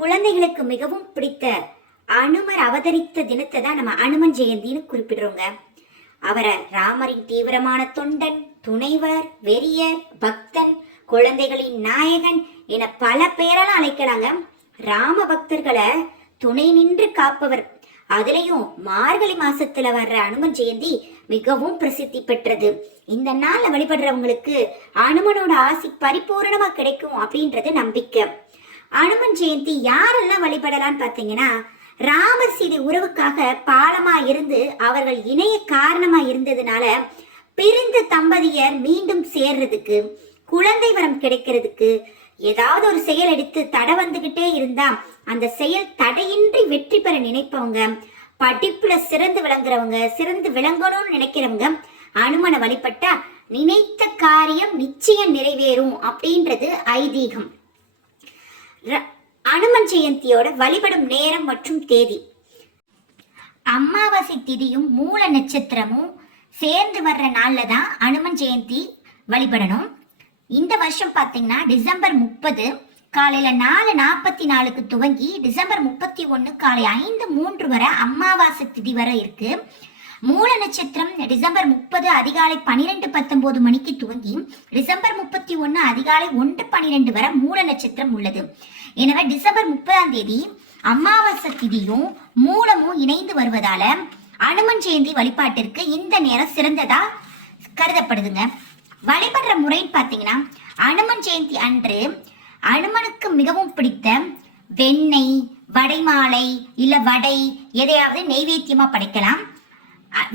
குழந்தைகளுக்கு மிகவும் பிடித்த அனுமர் அவதரித்த தினத்தை தான் நம்ம அனுமன் ஜெயந்தின்னு குறிப்பிடுறோங்க. அவரை ராமரின் தீவிரமான தொண்டன் துணைவர் வெறியர் பக்தன் குழந்தைகளின் நாயகன் என பல பேரால அழைக்கிறாங்க. ராம பக்தர்களை துணை நின்று காப்பவர். அதுலயும் மார்கழி மாசத்துல வர்ற அனுமன் ஜெயந்தி மிகவும் பிரசித்தி பெற்றது. இந்த நாள்ல வழிபடுறவங்களுக்கு அனுமனோட ஆசி பரிபூரணமா கிடைக்கும் அப்படின்றது நம்பிக்கை. அனுமன் ஜெயந்தி யாரெல்லாம் வழிபடலான்னு பார்த்தீங்கன்னா ராமர் சீதை உறவுக்காக பாலமா இருந்து அவர்கள் இணைய காரணமா இருந்ததுனால பிரிந்த தம்பதியர் மீண்டும் சேர்றதுக்கு குழந்தை வரம் கிடைக்கிறதுக்கு ஏதாவது ஒரு செயல் எடுத்து தடை வந்துகிட்டே இருந்தா அந்த செயல் தடையின்றி வெற்றி பெற நினைப்பவங்க படிப்புல சிறந்து விளங்குறவங்க சிறந்து விளங்கணும்னு நினைக்கிறவங்க அனுமனை வழிபட்டா நினைத்த காரியம் நிச்சயம் நிறைவேறும் அப்படின்றது ஐதீகம். அனுமன் ஜெயந்தியோட வழிபடும் நேரம் மற்றும் தேதி. அமாவாசை திதியும் மூல நட்சத்திரமும் சேர்ந்து வர்ற நாள்ல தான் அனுமன் ஜெயந்தி வழிபடணும். இந்த வருஷம் பார்த்தீங்கன்னா டிசம்பர் முப்பது காலையில நாலு நாற்பத்தி நாலுக்கு துவங்கி டிசம்பர் முப்பத்தி ஒன்று காலை ஐந்து மூன்று வரை அமாவாசை திதி வரை இருக்கு. மூல நட்சத்திரம் டிசம்பர் முப்பது அதிகாலை பன்னிரெண்டு பத்தொன்பது மணிக்கு துவங்கி டிசம்பர் முப்பத்தி ஒன்று அதிகாலை ஒன்று பன்னிரெண்டு வரை மூல நட்சத்திரம் உள்ளது. எனவே டிசம்பர் முப்பதாம் தேதி அமாவாசை திதியும் மூலமும் இணைந்து வருவதால அனுமன் ஜெயந்தி வழிபாட்டிற்கு இந்த நேரம் சிறந்ததா கருதப்படுதுங்க. வழிபடுற முறைன்னு பார்த்தீங்கன்னா அனுமன் ஜெயந்தி அன்று அனுமனுக்கு மிகவும் பிடித்த வெண்ணெய் வடை மாலை இல்ல வடை எதையாவது நெய்வேத்தியமா படைக்கலாம்.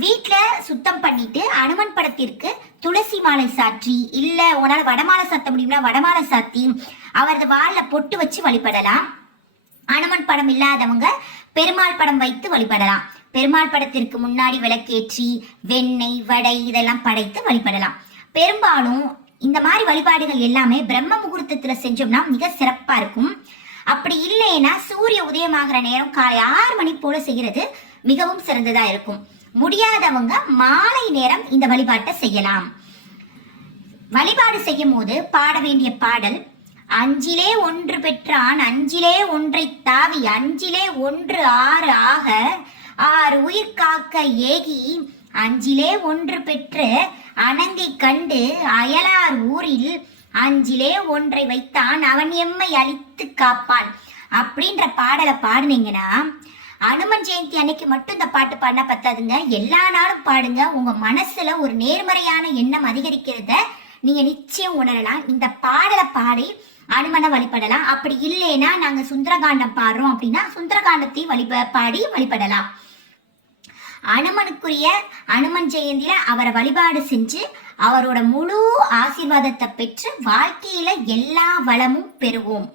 வீட்டில் சுத்தம் பண்ணிட்டு அனுமன் படத்திற்கு துளசி மாலை சாற்றி இல்ல உங்களால வடமாலை சாத்த முடியும்னா வடமாலை சாத்தி அவரது வால்ல பொட்டு வச்சு வழிபடலாம். அனுமன் படம் இல்லாதவங்க பெருமாள் படம் வைத்து வழிபடலாம். பெருமாள் படத்திற்கு முன்னாடி விளக்கேற்றி வெண்ணெய் வடை இதெல்லாம் படைத்து வழிபடலாம். பெரும்பாலும் இந்த மாதிரி வழிபாடுகள் எல்லாமே பிரம்ம முகூர்த்தத்தில் செஞ்சோம்னா மிக சிறப்பாக இருக்கும். அப்படி இல்லைன்னா சூரிய உதயமாகிற நேரம் காலை ஆறு மணி போல செய்கிறது மிகவும் சிறந்ததாக இருக்கும். முடியாதவங்க மாலை நேரம் இந்த வழிபாட்டை செய்யலாம். வழிபாடு செய்யும் போது பாட வேண்டிய பாடல் அஞ்சிலே ஒன்று பெற்றான் அஞ்சிலே ஒன்றை தாவி அஞ்சிலே ஒன்று ஆறு ஆக ஆறு உயிர் காக்க ஏகி அஞ்சிலே ஒன்று பெற்று அணங்கை கண்டு அயலார் ஊரில் அஞ்சிலே ஒன்றை வைத்தான் அவன் எம்மை அழித்து காப்பான். அப்படின்ற பாடலை பாடுனீங்கன்னா அனுமன் ஜெயந்தி அன்னைக்கு மட்டும் இந்த பாட்டு பாடினா பத்தாதுங்க. எல்லா நாளும் பாடுங்க. உங்க மனசுல ஒரு நேர்மறையான எண்ணம் அதிகரிக்கிறத நீங்க நிச்சயம் உணரலாம். இந்த பாடலை பாடி அனுமனை வழிபடலாம். அப்படி இல்லைன்னா நாங்க சுந்தரகாண்டம் பாடுறோம் அப்படின்னா சுந்தரகாண்டத்தையும் வழிப பாடி வழிபடலாம். அனுமனுக்குரிய அனுமன் ஜெயந்தியில அவரை வழிபாடு செஞ்சு அவரோட முழு ஆசீர்வாதத்தை பெற்று வாழ்க்கையில எல்லா வளமும் பெறுவோம்.